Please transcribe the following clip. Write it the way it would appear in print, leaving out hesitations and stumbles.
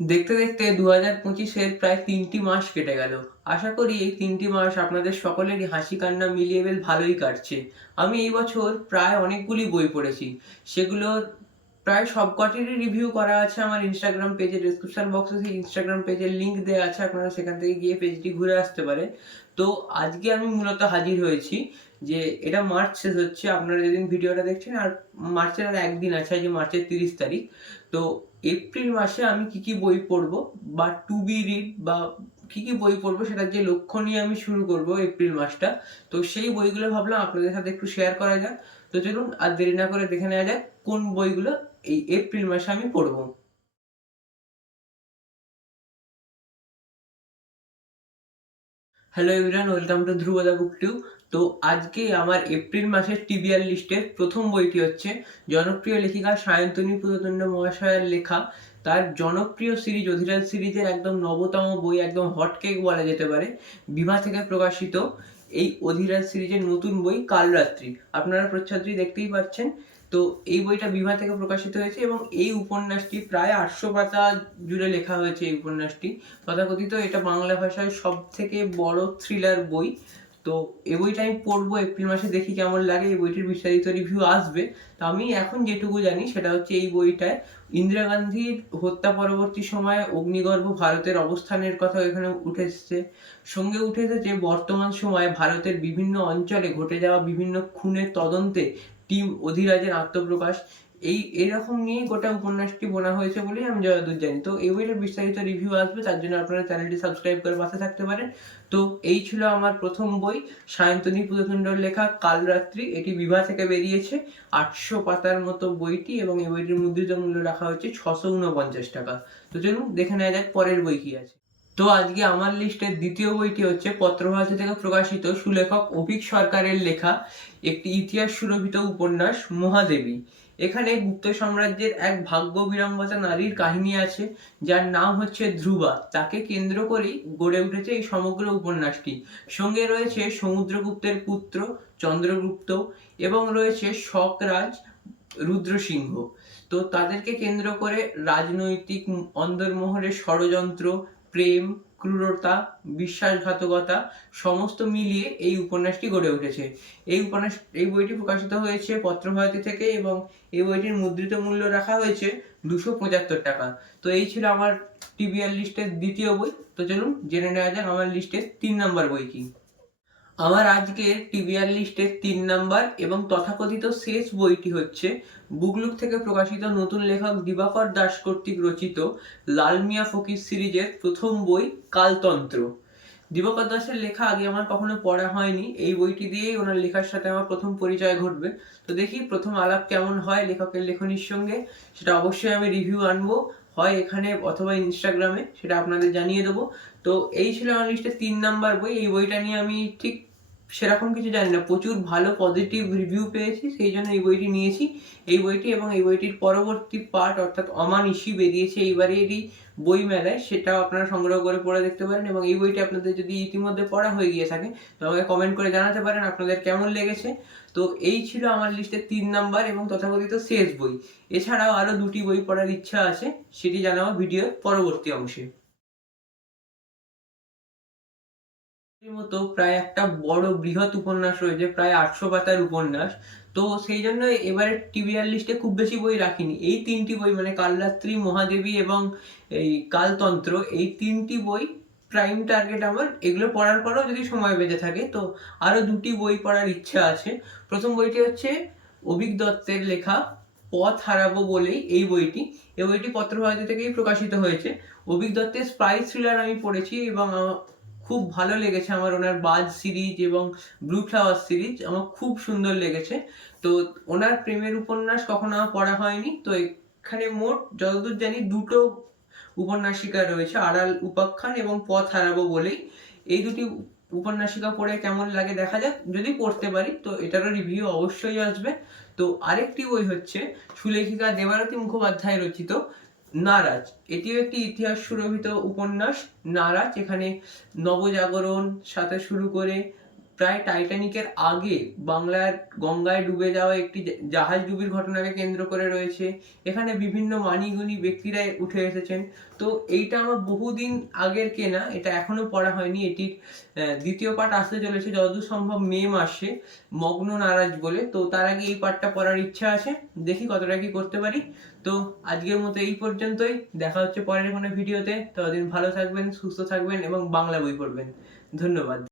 দেখতে দেখতে 2025-এর প্রায় 3টি মাস কেটে গেল। আশা করি এই 3টি মাস আপনাদের সকলেরই হাসি কান্না মিলিয়ে বেশ ভালোই কাটছে। আমি এই বছর প্রায় অনেকগুলি বই পড়েছি। সেগুলোর প্রায় সবকটিরই রিভিউ করা আছে আমার ইনস্টাগ্রাম পেজে। ডেসক্রিপশন বক্সে সেই ইনস্টাগ্রাম পেজের লিংক দেওয়া আছে, আপনারা সেখান থেকে গিয়ে পেজটি ঘুরে আসতে পারেন। তো আজকে আমি মূলত হাজির হয়েছি যে এটা মার্চ শেষ হচ্ছে, আপনারা যেদিন ভিডিওটা দেখছেন, আর মার্চের আর একদিন আছে, আজ মার্চের 30 তারিখ। তো এপ্রিল মাসে আমি কি কি বই পড়বো বা টু বি রিড বা কি কি বই পড়বো সেটার যে লক্ষ্য নিয়ে আমি শুরু করব এপ্রিল মাসটা। তো সেই বইগুলো ভাবলাম আপনাদের সাথে একটু শেয়ার করা যাক। তো চলুন আর দেরি না করে দেখে নেওয়া যাক কোন বইগুলো এই এপ্রিল মাসে আমি পড়বো। Hello everyone, welcome to Dhrubada book tube. তো আজকে আমার এপ্রিল মাসের টিবিআর লিস্টের প্রথম বইটি হচ্ছে জনপ্রিয় লেখিকা সায়ন্তনী পুততুণ্ড মহাশয়ের লেখা তার জনপ্রিয় সিরিজ অধিরাজ সিরিজের একদম নবতম বই, একদম হটকেক বলা যেতে পারে, বিভা থেকে প্রকাশিত এই অধিরাজ সিরিজের নতুন বই কালরাত্রি। আপনারা প্রচ্ছদটি দেখতেই পাচ্ছেন। তো এই বইটা বিভা থেকে প্রকাশিত হয়েছে এবং এই উপন্যাসটি প্রায় 800 পাতা জুড়ে লেখা হয়েছে। এই উপন্যাসটি তথাকথিত এটা বাংলা ভাষায় সব থেকে বড় থ্রিলার বই। তো এই বইটা আমি পড়বো এপ্রিল মাসে, দেখি কেমন লাগে। এই বইটির বিস্তারিত রিভিউ আসবে। তো আমি এখন যেটুকু জানি সেটা হচ্ছে এই বইটায় ইন্দিরা গান্ধীর হত্যা পরবর্তী সময়ে অগ্নিগর্ভ ভারতের অবস্থানের কথা এখানে উঠে এসেছে। সঙ্গে উঠে এসেছে বর্তমান সময়ে ভারতের বিভিন্ন অঞ্চলে ঘটে যাওয়া বিভিন্ন খুনের তদন্তে টিম অধিরাজের আত্মপ্রকাশ। এরকম নিয়ে গোটা উপন্যাসটি বোনা হয়েছে বলেই আমি যতদূর জানি। তো এই বইটার বিস্তারিত রিভিউ আসবে, তার জন্য আপনারা চ্যানেলটি সাবস্ক্রাইব করে পাশে থাকতে পারেন। তো এই ছিল আমার প্রথম বই, সায়ন্তনী পুততুণ্ডর লেখা কালরাত্রি। এটি বিভা থেকে বেরিয়েছে। 800 পাতার মতো বইটি এবং এই বইটির মুদ্রিত মূল্য রাখা হচ্ছে 649 টাকা। তো চলুন দেখে নেওয়া যাক পরের বই কি আছে। তো আজকে আমার লিস্টের দ্বিতীয় বইটি হচ্ছে পত্রভারতী থেকে প্রকাশিত সুলেখক অভীক সরকারের লেখা একটি ইতিহাস সুরভিত উপন্যাস মহাদেবী। এখানে গুপ্ত সাম্রাজ্যের এক ভাগ্য বিড়ম্বতা নারীর কাহিনী আছে, যার নাম হচ্ছে ধ্রুবা। তাকে কেন্দ্র করেই গড়ে উঠেছে এই সমগ্র উপন্যাসটি। সঙ্গে রয়েছে সমুদ্রগুপ্তের পুত্র চন্দ্রগুপ্ত এবং রয়েছে শকরাজ রুদ্রসিংহ। তো তাদেরকে কেন্দ্র করে রাজনৈতিক অন্দরমহলের ষড়যন্ত্র, প্রেম, ক্রূরতা, বিশ্বাসঘাতকতা সমস্ত মিলিয়ে এই উপন্যাসটি গড়ে উঠেছে। এই বইটি প্রকাশিত হয়েছে পত্রভারতী থেকে এবং এই বইটির মুদ্রিত মূল্য রাখা হয়েছে 275 টাকা। তো এই ছিল আমার টিবিআর লিস্টের দ্বিতীয় বই। তো চলুন জেনে নেওয়া যাক আমার লিস্টের 3 নম্বর বই কি। আমার আজকের টিবিআর লিস্টের 3 নম্বর এবং তথাকথিত শেষ বইটি হচ্ছে বুকলুক থেকে প্রকাশিত নতুন লেখক দিবাকর দাস কর্তৃক রচিত লাল মিয়া ফকির সিরিজের প্রথম বই কালতন্ত্র। দিবাকর দাসের লেখা আগে আমার কখনো পড়া হয়নি। এই বইটি দিয়েই ওনার লেখার সাথে আমার প্রথম পরিচয় ঘটবে। তো দেখি প্রথম আলাপ কেমন হয় লেখকের লেখনির সঙ্গে, সেটা অবশ্যই আমি রিভিউ আনবো, হয় এখানে অথবা ইনস্টাগ্রামে, সেটা আপনাদের জানিয়ে দেবো। তো এই ছিল আমার লিস্টে 3 নম্বর বই। এই বইটা নিয়ে আমি ঠিক সেরকম কিছু জানি না, প্রচুর ভালো পজিটিভ রিভিউ পেয়েছি, সেই জন্য এই বইটি নিয়েছি। এই বইটি এবং এই বইটির পরবর্তী পার্ট অর্থাৎ অমানিশি বেরিয়েছে এইবারেরই বই মেলায়, সেটাও আপনারা সংগ্রহ করে পড়ে দেখতে পারেন। এবং এই বইটি আপনাদের যদি ইতিমধ্যে পড়া হয়ে গিয়ে থাকে তো আমাকে কমেন্ট করে জানাতে পারেন আপনাদের কেমন লেগেছে। তো এই ছিল আমার লিস্টের 3 নম্বর এবং তথাকথিত শেষ বই। এছাড়াও আরো 2টি বই পড়ার ইচ্ছা আছে, সেটি জানাবো ভিডিওর পরবর্তী অংশে। এর মতো প্রায় একটা বড় বৃহৎ উপন্যাস রয়েছে, প্রায় 800 পাতার উপন্যাস। তো সেই জন্য এবারে টিবিআর লিস্টে খুব বেশি বই রাখিনি। এই 3টি বই মানে কালরাত্রি, মহাদেবী এবং এই কালতন্ত্র, এই 3টি বই প্রাইম টার্গেট আমার। এগুলো পড়ার পরেও যদি সময় বেঁচে থাকে তো আরো 2টি বই পড়ার ইচ্ছা আছে। প্রথম বইটি হচ্ছে অভীক দত্তের লেখা পথ হারাবো বলেই এই বইটি। এই বইটি পত্রভারতী থেকেই প্রকাশিত হয়েছে। অভীক দত্তের স্পাই থ্রিলার আমি পড়েছি এবং খুব ভালো লেগেছে আমার। ওনার বাজ সিরিজ এবং ব্লু ফ্লাওয়ার সিরিজ আমার খুব সুন্দর লেগেছে। তো ওনার প্রেমের উপন্যাস কখনো আমার পড়া হয়নি। তো এখানে মোট যতদূর জানি 2টো উপন্যাসিকা রয়েছে, আড়াল উপাখ্যান এবং পথ হারাবো বলেই। এই 2টি উপন্যাসিকা পড়ে কেমন লাগে দেখা যাক, যদি পড়তে পারি তো এটারও রিভিউ অবশ্যই আসবে। তো আরেকটি বই হচ্ছে সুলেখিকা দেবারতী মুখোপাধ্যায় রচিত নারাজ। এটিও একটি ইতিহাস সুরভিত উপন্যাস। নারাজ এখানে নবজাগরণ সাথে শুরু করে প্রায় টাইটানিকের আগে বাংলার গঙ্গায় ডুবে যাওয়া একটি জাহাজ ডুবির ঘটনাকে কেন্দ্র করে রয়েছে। এখানে বিভিন্ন মানিগুণী ব্যক্তিরা উঠে এসেছেন। তো এইটা আমার বহুদিন আগের কেনা, এটা এখনো পড়া হয়নি। এটির দ্বিতীয় পার্ট আসতে চলেছে যতদূর সম্ভব মে মাসে, মগ্ন নারাজ বলে। তো তার আগে এই পার্টটা পড়ার ইচ্ছা আছে, দেখি কতটা কি করতে পারি। তো আজকের মতো এই পর্যন্তই, দেখা হচ্ছে পরের কোনো ভিডিওতে। ততদিন ভালো থাকবেন, সুস্থ থাকবেন এবং বাংলা বই পড়বেন। ধন্যবাদ।